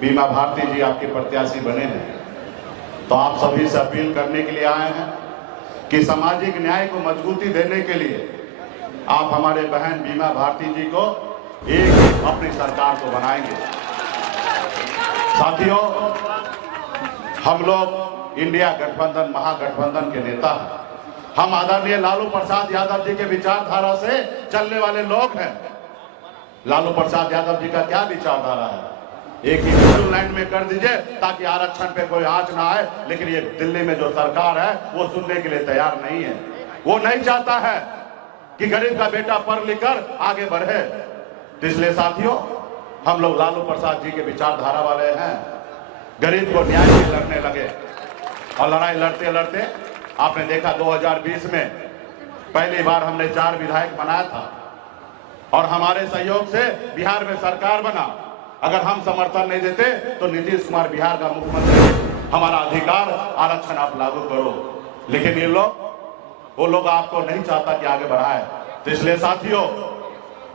बीमा भारती जी आपके प्रत्याशी बने हैं, तो आप सभी से अपील करने के लिए आए हैं कि सामाजिक न्याय को मजबूती देने के लिए आप हमारे बहन बीमा भारती जी को एक अपनी सरकार को बनाएंगे। साथियों, हम लोग इंडिया गठबंधन महागठबंधन के नेता हैं। हम आदरणीय लालू प्रसाद यादव जी के विचारधारा से चलने वाले लोग हैं। लालू प्रसाद यादव जी का क्या विचारधारा है? एक ही शेड्यूल लाइन में कर दीजिए ताकि आरक्षण पे कोई आंच ना आए, लेकिन ये दिल्ली में जो सरकार है वो सुनने के लिए तैयार नहीं है। वो नहीं चाहता है कि गरीब का बेटा पढ़ लिख कर आगे बढ़े। इसलिए साथियों, हम लोग लालू प्रसाद जी के विचारधारा वाले हैं। गरीब को न्याय से लड़ने लगे और लड़ाई लड़ते लड़ते आपने देखा 2020 में पहली बार हमने 4 विधायक बनाया था और हमारे सहयोग से बिहार में सरकार बना। अगर हम समर्थन नहीं देते तो नीतीश कुमार बिहार का मुख्यमंत्री, हमारा अधिकार आरक्षण आप लागू करो, लेकिन ये वो लोग आपको नहीं चाहता कि आगे बढ़ाए। तो इसलिए साथियों,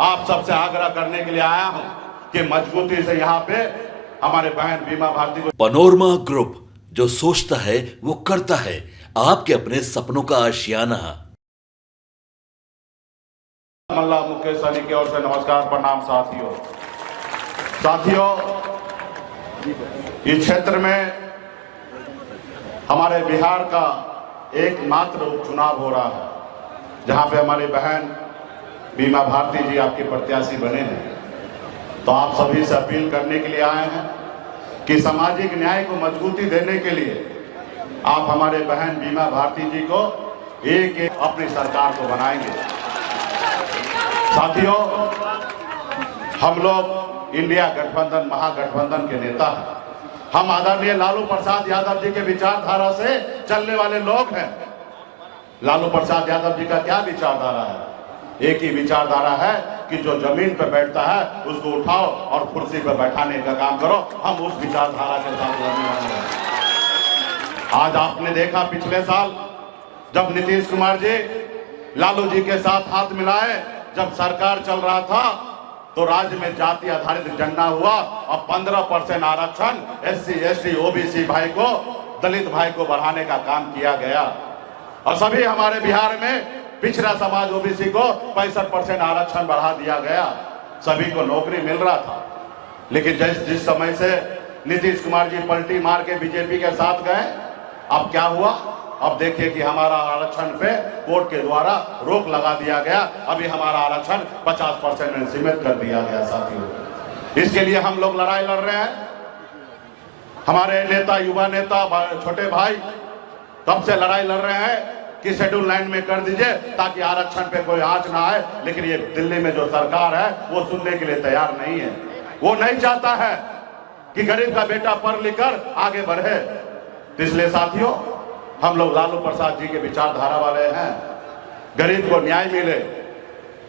आप सबसे आग्रह करने के लिए आया हूं कि मजबूती से यहाँ पे हमारे बहन बीमा भारती को। पनोरमा ग्रुप, जो सोचता है वो करता है। आपके अपने सपनों का आशियाना। मल्ला मुकेश सहनी की ओर से नमस्कार, प्रणाम। साथियों, इस क्षेत्र में हमारे बिहार का एकमात्र उपचुनाव हो रहा है जहां पे हमारी बहन बीमा भारती जी आपके प्रत्याशी बने हैं। तो आप सभी से अपील करने के लिए आए हैं कि सामाजिक न्याय को मजबूती देने के लिए आप हमारे बहन बीमा भारती जी को एक अपनी सरकार को बनाएंगे। साथियों, हम लोग इंडिया गठबंधन महागठबंधन के नेता हैं। हम आदरणीय लालू प्रसाद यादव जी के विचारधारा से चलने वाले लोग हैं। लालू प्रसाद यादव जी का क्या विचारधारा है? एक ही विचारधारा है कि जो जमीन पर बैठता है उसको उठाओ और कुर्सी पर बैठाने का काम करो। हम उस विचारधारा के साथ रहने वाले हैं। आज आपने देखा पिछले साल जब नीतीश कुमार जी लालू जी के साथ हाथ मिलाए, जब सरकार चल रहा था तो राज्य में जाति आधारित झंडा हुआ और 15% आरक्षण SC ST OBC भाई को, दलित भाई को बढ़ाने का काम किया गया। और सभी हमारे बिहार में पिछड़ा समाज OBC को 65% आरक्षण बढ़ा दिया गया। सभी को नौकरी मिल रहा था। लेकिन जिस समय से नीतीश कुमार जी पलटी मार के बीजेपी के साथ गए, अब क्या हुआ? अब देखिए कि हमारा आरक्षण पे कोर्ट के द्वारा रोक लगा दिया गया। अभी हमारा आरक्षण 50% में सीमित कर दिया गया। साथियों, इसके लिए हम लोग लड़ाई लड़ रहे हैं। हमारे नेता, युवा नेता, छोटे भाई तब से लड़ाई लड़ रहे हैं कि शेड्यूल लाइन में कर दीजिए ताकि आरक्षण पे कोई आंच ना आए, लेकिन ये दिल्ली में जो सरकार है वो सुनने के लिए तैयार नहीं है। वो नहीं चाहता है कि गरीब का बेटा पढ़ लिख कर आगे बढ़े। इसलिए साथियों, हम लोग लालू प्रसाद जी के विचारधारा वाले हैं। गरीब को न्याय मिले,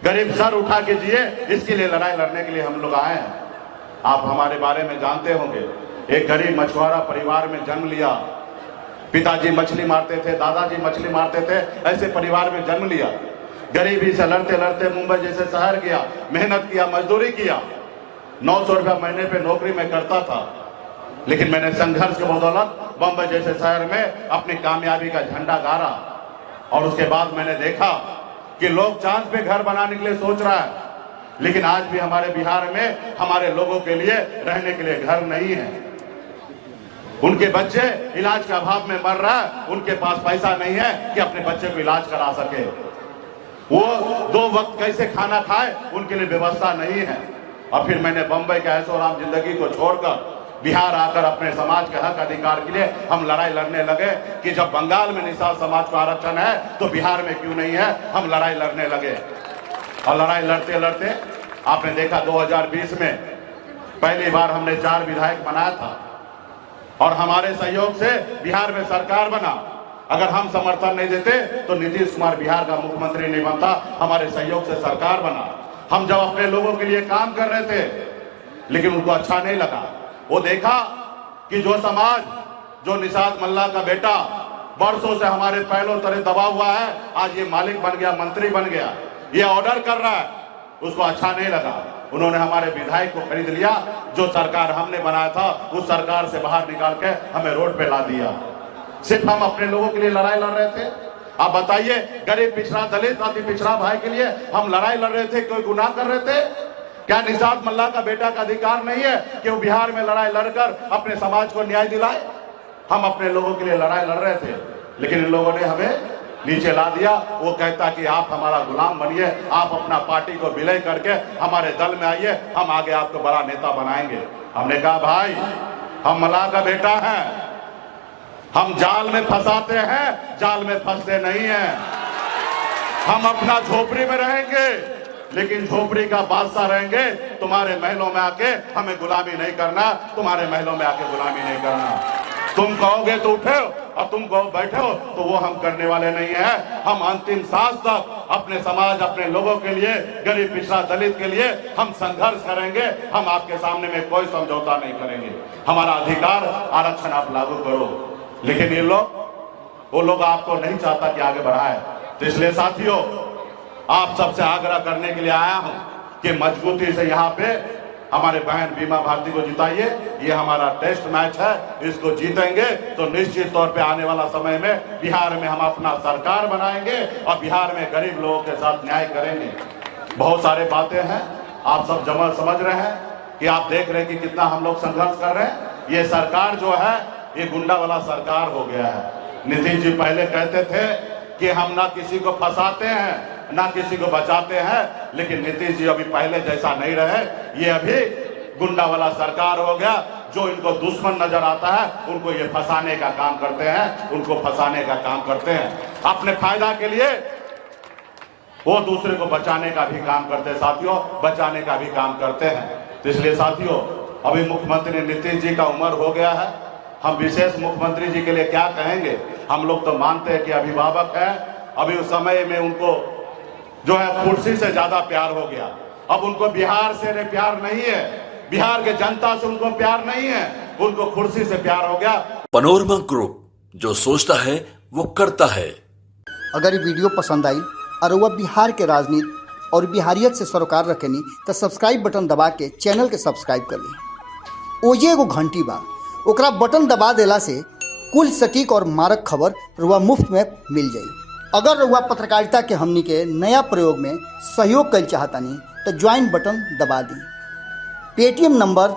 गरीब सर उठा के जिए, इसके लिए लड़ाई लड़ने के लिए हम लोग आए हैं। आप हमारे बारे में जानते होंगे, एक गरीब मछुआरा परिवार में जन्म लिया। पिताजी मछली मारते थे, दादाजी मछली मारते थे, ऐसे परिवार में जन्म लिया। गरीबी से लड़ते लड़ते मुंबई जैसे शहर गया, मेहनत किया, मजदूरी किया। 900 रुपया महीने पे नौकरी में करता था, लेकिन मैंने संघर्ष के बदौलत बम्बई जैसे शहर में अपनी कामयाबी का झंडा गाड़ा। और उसके बाद मैंने देखा कि लोग चांद पे घर बनाने के लिए सोच रहा है, लेकिन आज भी हमारे बिहार में हमारे लोगों के लिए रहने के लिए घर नहीं है। उनके बच्चे इलाज के अभाव में मर रहा है, उनके पास पैसा नहीं है कि अपने बच्चे को इलाज करा सके। वो 2 वक्त कैसे खाना खाए, उनके लिए व्यवस्था नहीं है। और फिर मैंने बम्बई के ऐशो आराम जिंदगी को छोड़कर बिहार आकर अपने समाज के हक अधिकार के लिए हम लड़ाई लड़ने लगे कि जब बंगाल में निषाद समाज को आरक्षण है तो बिहार में क्यों नहीं है। हम लड़ाई लड़ने लगे और लड़ाई लड़ते लड़ते आपने देखा 2020 में पहली बार हमने 4 विधायक बनाया था और हमारे सहयोग से बिहार में सरकार बना। अगर हम समर्थन नहीं देते तो नीतीश कुमार बिहार का मुख्यमंत्री नहीं बनता। हमारे सहयोग से सरकार बना। हम जब अपने लोगों के लिए काम कर रहे थे, लेकिन उनको अच्छा नहीं लगा। वो देखा कि जो समाज, जो निषाद मल्ला का बेटा बरसों से हमारे पैरों तले दबा हुआ है, आज ये मालिक बन गया, मंत्री बन गया, ये ऑर्डर कर रहा है, उसको अच्छा नहीं लगा। उन्होंने हमारे विधायक को खरीद लिया। जो सरकार हमने बनाया था उस सरकार से बाहर निकाल के हमें रोड पे ला दिया। सिर्फ हम अपने लोगों के लिए लड़ाई लड़ रहे थे। आप बताइए, गरीब पिछड़ा दलित अति पिछड़ा भाई के लिए हम लड़ाई लड़ रहे थे, कोई गुनाह कर रहे थे क्या? निषाद मल्ला का बेटा का अधिकार नहीं है कि वो बिहार में लड़ाई लड़कर अपने समाज को न्याय दिलाए? हम अपने लोगों के लिए लड़ाई लड़ रहे थे, लेकिन इन लोगों ने हमें नीचे ला दिया। वो कहता कि आप हमारा गुलाम बनिए, आप अपना पार्टी को विलय करके हमारे दल में आइए, हम आगे आपको बड़ा नेता बनाएंगे। हमने कहा भाई, हम मल्लाह का बेटा है, हम जाल में फंसाते हैं, जाल में फंसते नहीं हैं। हम अपना झोपड़ी में रहेंगे, लेकिन झोपड़ी का बादशाह रहेंगे। तुम्हारे महलों में आके हमें गुलामी नहीं करना, तुम्हारे महलों में आके गुलामी नहीं करना। तुम कहोगे तो उठो और तुम कहो बैठो, तो वो हम करने वाले नहीं है। हम अंतिम सांस तक अपने समाज, अपने लोगों के लिए, गरीब पिछड़ा दलित के लिए हम संघर्ष करेंगे। हम आपके सामने में कोई समझौता नहीं करेंगे। हमारा अधिकार आरक्षण आप लागू करो, लेकिन ये लोग, वो लोग आपको नहीं चाहता कि आगे बढ़ाए। तो इसलिए साथियों, आप सबसे आग्रह करने के लिए आया हूं कि मजबूती से यहाँ पे हमारे बहन बीमा भारती को जिताइए। ये हमारा टेस्ट मैच है, इसको जीतेंगे तो निश्चित तौर पे आने वाला समय में बिहार में हम अपना सरकार बनाएंगे और बिहार में गरीब लोगों के साथ न्याय करेंगे। बहुत सारे बातें हैं, आप सब समझ रहे हैं कि आप देख रहे हैं कि कितना हम लोग संघर्ष कर रहे हैं। ये सरकार जो है, ये गुंडा वाला सरकार हो गया है। नीतीश जी पहले कहते थे कि हम ना किसी को फंसाते हैं ना किसी को बचाते हैं, लेकिन नीतीश जी अभी पहले जैसा नहीं रहे। ये अभी गुंडा वाला सरकार हो गया। जो इनको दुश्मन नजर आता है उनको ये फंसाने का काम करते हैं, उनको फंसाने का काम करते हैं अपने फायदा के लिए। वो दूसरे को बचाने का भी काम करते हैं साथियों, बचाने का भी काम करते हैं। तो इसलिए साथियों, अभी मुख्यमंत्री नीतीश जी का उम्र हो गया है। हम विशेष मुख्यमंत्री जी के लिए क्या कहेंगे? हम लोग तो मानते हैं कि अभिभावक है। अभी उस समय में उनको जो है कुर्सी से ज्यादा प्यार हो गया। अब उनको बिहार से प्यार नहीं है, बिहार के जनता से उनको प्यार नहीं है, उनको कुर्सी से प्यार हो गया। पनोरमा ग्रुप, जो सोचता है वो करता है। अगर ये वीडियो पसंद आई और वह बिहार के राजनीति और बिहारियत से सरोकार रखेनी तो सब्सक्राइब बटन दबा के चैनल के सब्सक्राइब कर ली। ओजे एगो घंटी बा, ओकरा बटन दबा देला से कुल सटीक और मारक खबर रुआ मुफ्त में मिल जाई। अगर रुआ पत्रकारिता के हमनी के नया प्रयोग में सहयोग कर चाहतानी तो ज्वाइन बटन दबा दी। Paytm number